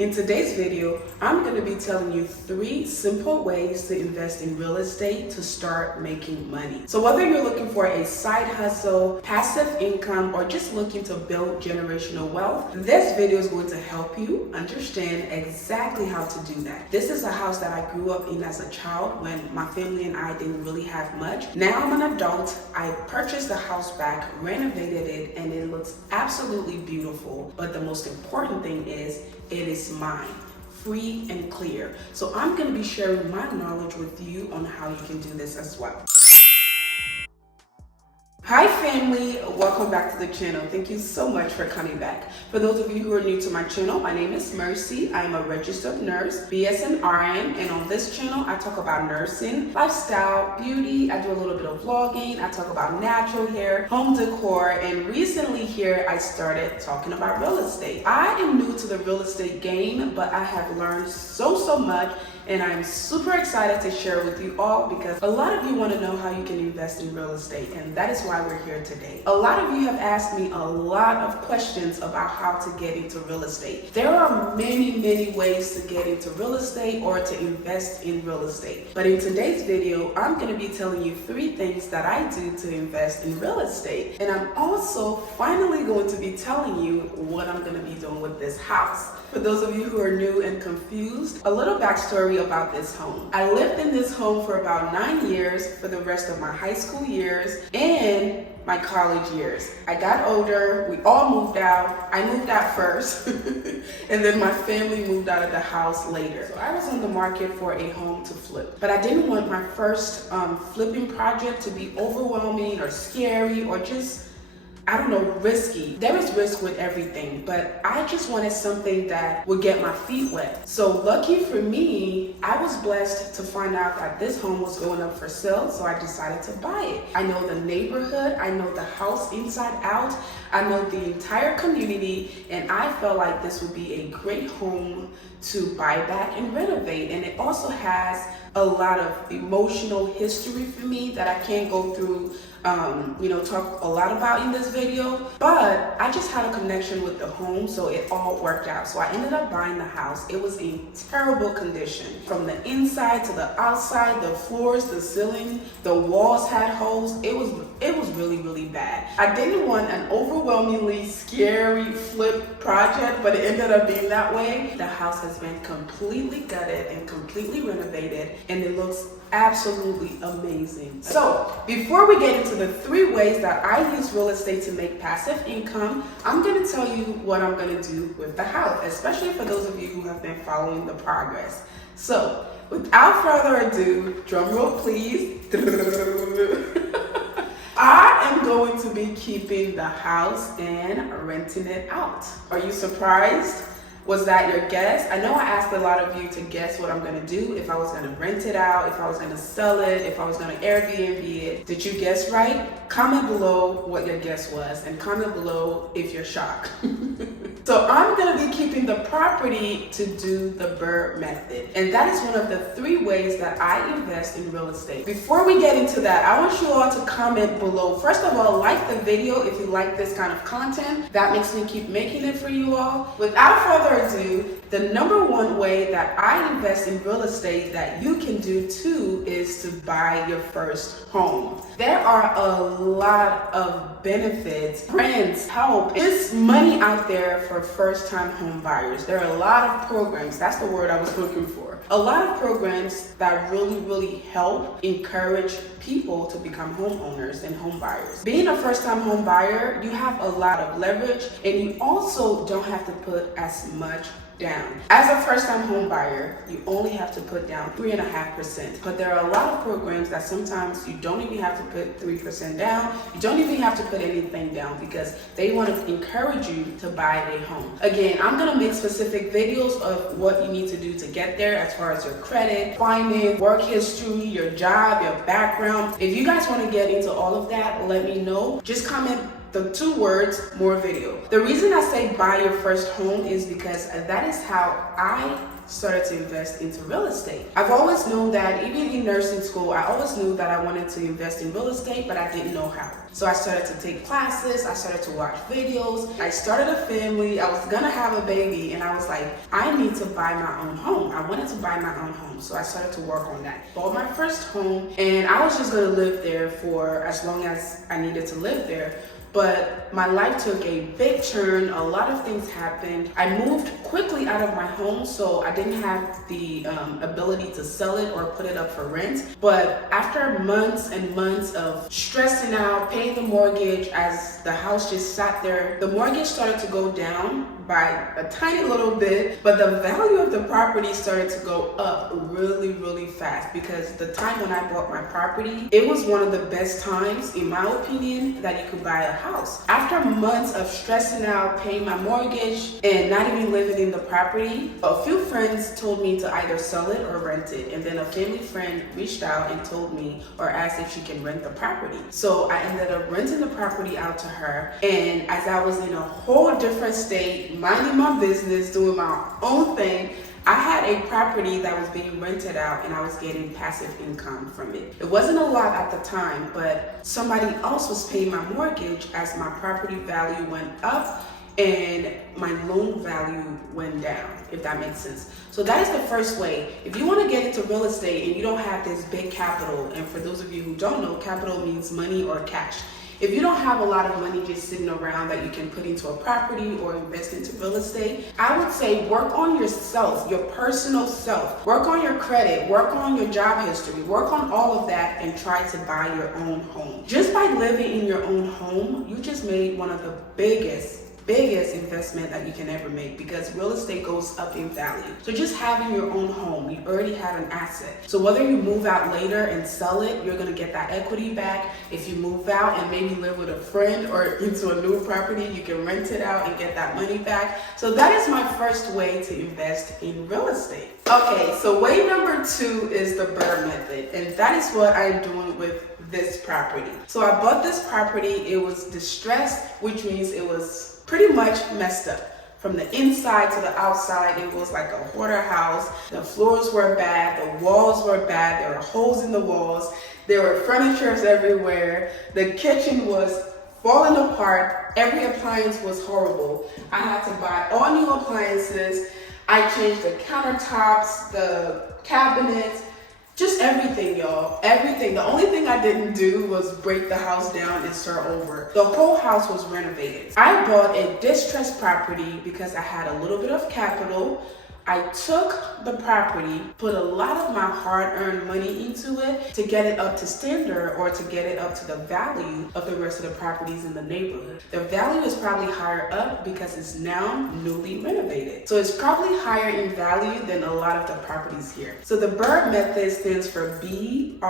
In today's video, I'm going to be telling you 3 simple ways to invest in real estate to start making money. So whether you're looking for a side hustle, passive income, or just looking to build generational wealth, this video is going to help you understand exactly how to do that. This is a house that I grew up in as a child when my family and I didn't really have much. Now I'm an adult. I purchased the house back, renovated it, and it looks absolutely beautiful. But the most important thing is, it is mine, free and clear. So I'm going to be sharing my knowledge with you on how you can do this as well. Hi family, welcome back to the channel. Thank you so much for coming back. For those of you who are new to my channel, my name is Mercy. I am a registered nurse, BSN RN, and on this channel I talk about nursing, lifestyle, beauty. I do a little bit of vlogging. I talk about natural hair, home decor, and recently here I started talking about real estate. I am new to the real estate game, but I have learned so much, and I'm super excited to share with you all because a lot of you want to know how you can invest in real estate, and that is why we're here today. A lot of you have asked me a lot of questions about how to get into real estate. There are many ways to get into real estate or to invest in real estate. But in today's video, I'm going to be telling you 3 things that I do to invest in real estate. And I'm also finally going to be telling you what I'm going to be doing with this house. For those of you who are new and confused, a little backstory about this home. I lived in this home for about 9 years for the rest of my high school years and my college years. I got older, we all moved out. I moved out first and then my family moved out of the house later. So I was on the market for a home to flip, but I didn't want my first flipping project to be overwhelming or scary or just, I don't know, risky. There is risk with everything, but I just wanted something that would get my feet wet. So lucky for me, I was blessed to find out that this home was going up for sale, so I decided to buy it. I know the neighborhood, I know the house inside out, I know the entire community, and I felt like this would be a great home to buy back and renovate. And it also has a lot of emotional history for me that I can't go through talk a lot about in this video, but I just had a connection with the home, so it all worked out. So I ended up buying the house. It was in terrible condition from the inside to the outside. The floors, the ceiling, the walls had holes. It was really bad. I didn't want an overwhelmingly scary flip project, but it ended up being that way. The house has been completely gutted and completely renovated, and it looks absolutely amazing. So before we get into the 3 ways that I use real estate to make passive income, I'm going to tell you what I'm going to do with the house, especially for those of you who have been following the progress. So without further ado, drum roll please. I am going to be keeping the house and renting it out. Are you surprised? Was that your guess? I know I asked a lot of you to guess what I'm going to do, if I was going to rent it out, if I was going to sell it, if I was going to Airbnb it. Did you guess right? Comment below what your guess was and comment below if you're shocked. So I'm going to be keeping the property to do the VERA method. And that is one of the 3 ways that I invest in real estate. Before we get into that, I want you all to comment below. First of all, like the video if you like this kind of content. That makes me keep making it for you all. Without further ado, the number 1 way that I invest in real estate that you can do too is to buy your first home. There are a lot of benefits, grants, help, just money out there for first-time home buyers. There are a lot of programs, that's the word I was looking for. A lot of programs that really help encourage people to become homeowners and home buyers. Being a first-time home buyer, you have a lot of leverage, and you also don't have to put as much down. As a first-time home buyer, you only have to put down 3.5%. But there are a lot of programs that sometimes you don't even have to put 3% down. You don't even have to put anything down because they want to encourage you to buy a home. Again, I'm going to make specific videos of what you need to do to get there as far as your credit, finance, work history, your job, your background. If you guys want to get into all of that, let me know. Just comment the 2 words, more video. The reason I say buy your first home is because that is how I started to invest into real estate. I've always known that, even in nursing school, I always knew that I wanted to invest in real estate, but I didn't know how. So I started to take classes, I started to watch videos, I started a family, I was gonna have a baby, and I was like, I need to buy my own home. I wanted to buy my own home, so I started to work on that. Bought my first home, and I was just gonna live there for as long as I needed to live there. But my life took a big turn. A lot of things happened. I moved quickly out of my home, so I didn't have the ability to sell it or put it up for rent. But after months and months of stressing out, paying the mortgage as the house just sat there, the mortgage started to go down by a tiny little bit, but the value of the property started to go up really, really fast, because the time when I bought my property, it was one of the best times, in my opinion, that you could buy a house. After months of stressing out, paying my mortgage, and not even living in the property, a few friends told me to either sell it or rent it, and then a family friend reached out and told me, or asked if she can rent the property. So I ended up renting the property out to her, and as I was in a whole different state, minding my business, doing my own thing, I had a property that was being rented out, and I was getting passive income from it. It wasn't a lot at the time, but somebody else was paying my mortgage as my property value went up and my loan value went down, if that makes sense. So that is the first way. If you want to get into real estate and you don't have this big capital, and for those of you who don't know, capital means money or cash. If you don't have a lot of money just sitting around that you can put into a property or invest into real estate, I would say work on yourself, your personal self. Work on your credit, work on your job history, work on all of that, and try to buy your own home. Just by living in your own home, you just made one of the biggest investment that you can ever make, because real estate goes up in value. So just having your own home, you already have an asset. So whether you move out later and sell it, you're gonna get that equity back. If you move out and maybe live with a friend or into a new property, you can rent it out and get that money back. So that is my first way to invest in real estate. Okay, so way number 2 is the VERA method, and that is what I'm doing with this property. So I bought this property, it was distressed, which means it was pretty much messed up. From the inside to the outside, it was like a hoarder house. The floors were bad, the walls were bad, there were holes in the walls, there were furniture everywhere, the kitchen was falling apart, every appliance was horrible. I had to buy all new appliances. I changed the countertops, the cabinets, just everything, y'all. Everything. The only thing I didn't do was break the house down and start over. The whole house was renovated. I bought a distressed property because I had a little bit of capital. I took the property, put a lot of my hard-earned money into it to get it up to standard, or to get it up to the value of the rest of the properties in the neighborhood. The value is probably higher up because it's now newly renovated. So it's probably higher in value than a lot of the properties here. So the VERA method stands for BRRRR.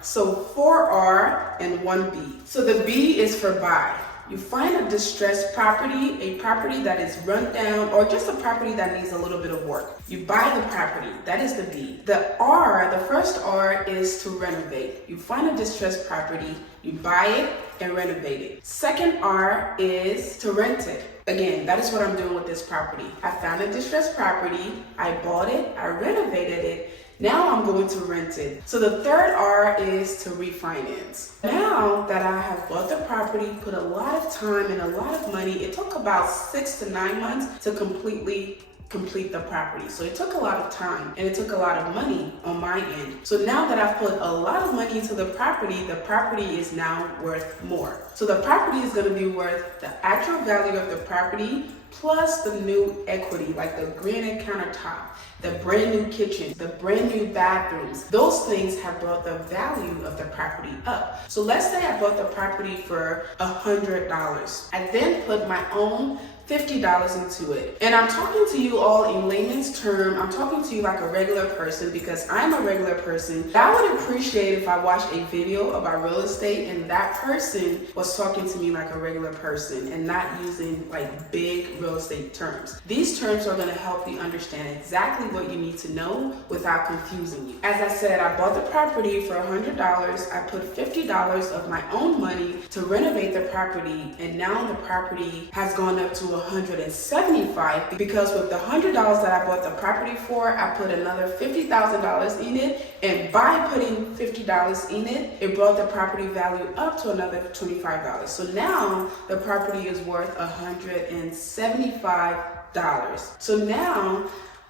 So 4R and 1B. So the B is for buy. You find a distressed property, a property that is run down, or just a property that needs a little bit of work. You buy the property, that is the B. The R, the first R, is to renovate. You find a distressed property, you buy it and renovate it. Second R is to rent it. Again, that is what I'm doing with this property. I found a distressed property, I bought it, I renovated it, now I'm going to rent it. So the third R is to refinance. Now that I have bought the property, put a lot of time and a lot of money, it took about 6 to 9 months to complete the property. So it took a lot of time and it took a lot of money on my end. So now that I've put a lot of money into the property is now worth more. So the property is going to be worth the actual value of the property plus the new equity, like the granite countertop, the brand new kitchen, the brand new bathrooms. Those things have brought the value of the property up. So let's say I bought the property for $100. I then put my own $50 into it. And I'm talking to you all in layman's term. I'm talking to you like a regular person because I'm a regular person. I would appreciate if I watched a video about real estate and that person was talking to me like a regular person and not using like big real estate terms. These terms are going to help you understand exactly what you need to know without confusing you. As I said, I bought the property for $100. I put $50 of my own money to renovate the property, and now the property has gone up to $175 because with the $100 that I bought the property for, I put another $50,000 in it, and by putting $50 in it, it brought the property value up to another $25. So now the property is worth $175. So now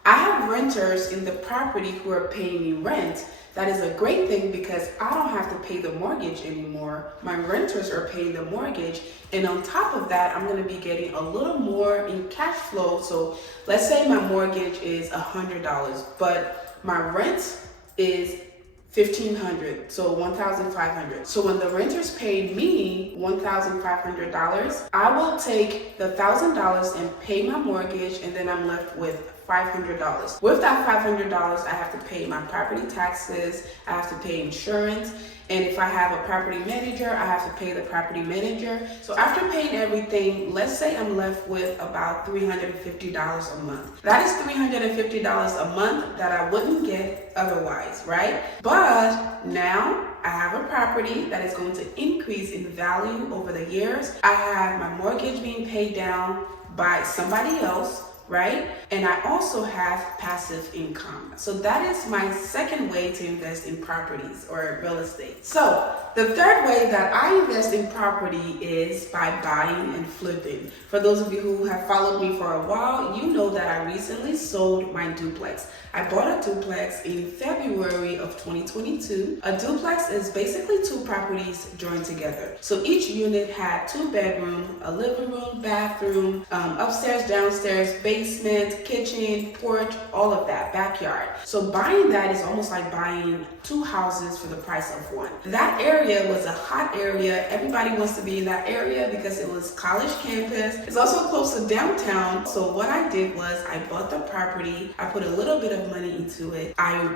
I have renters in the property who are paying me rent. That is a great thing because I don't have to pay the mortgage anymore. My renters are paying the mortgage. And on top of that, I'm going to be getting a little more in cash flow. So let's say my mortgage is $100, but my rent is $1,500, so $1,500. So when the renters paid me $1,500, I will take the $1,000 and pay my mortgage, and then I'm left with $500. With that $500, I have to pay my property taxes, I have to pay insurance, and if I have a property manager, I have to pay the property manager. So after paying everything, let's say I'm left with about $350 a month. That is $350 a month that I wouldn't get otherwise, right? But now I have a property that is going to increase in value over the years. I have my mortgage being paid down by somebody else, right? And I also have passive income. So that is my second way to invest in properties or real estate. So the third way that I invest in property is by buying and flipping. For those of you who have followed me for a while, you know that I recently sold my duplex. I bought a duplex in February of 2022. A duplex is basically two properties joined together. So each unit had 2 bedrooms, a living room, bathroom, upstairs, downstairs, basement, kitchen, porch, all of that, backyard. So buying that is almost like buying 2 houses for the price of 1. That area was a hot area. Everybody wants to be in that area because it was college campus. It's also close to downtown. So what I did was I bought the property. I put a little bit of money into it. I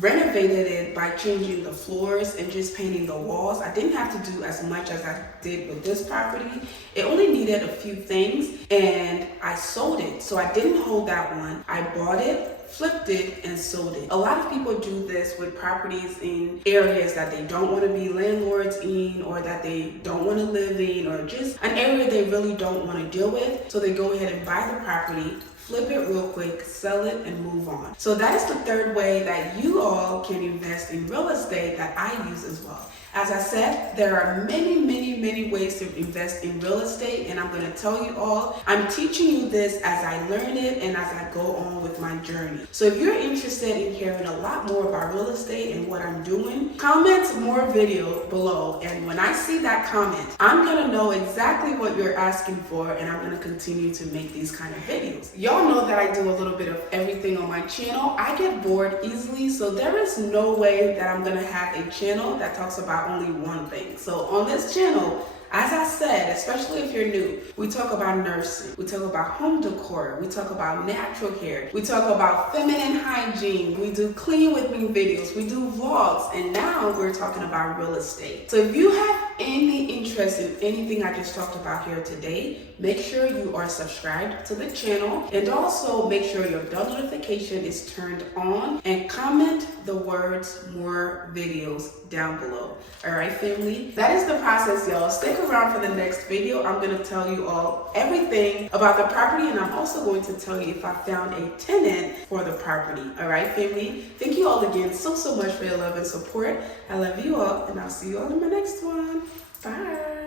renovated it by changing the floors and just painting the walls. I didn't have to do as much as I did with this property. It only needed a few things, and I sold it. So I didn't hold that one. I bought it, flipped it, and sold it. A lot of people do this with properties in areas that they don't want to be landlords in, or that they don't want to live in, or just an area they really don't want to deal with. So they go ahead and buy the property, flip it real quick, sell it, and move on. So that is the third way that you all can invest in real estate that I use as well. As I said, there are many ways to invest in real estate, and I'm going to tell you all. I'm teaching you this as I learn it and as I go on with my journey. So if you're interested in hearing a lot more about real estate and what I'm doing, comment more video below, and when I see that comment, I'm going to know exactly what you're asking for, and I'm going to continue to make these kind of videos. Y'all know that I do a little bit of everything on my channel. I get bored easily, so there is no way that I'm going to have a channel that talks about only one thing. So on this channel, as I said, especially if you're new, we talk about nursing, we talk about home decor, we talk about natural hair, we talk about feminine hygiene, we do clean with me videos, we do vlogs, and now we're talking about real estate. So if you have any interest in anything I just talked about here today, make sure you are subscribed to the channel, and also make sure your bell notification is turned on, and comment the words "more videos" down below. All right, family, that is the process, y'all. Stick around for the next video. I'm going to tell you all everything about the property, and I'm also going to tell you if I found a tenant for the property. All right, family, thank you all again so much for your love and support. I love you all, and I'll see you all in my next one. Bye.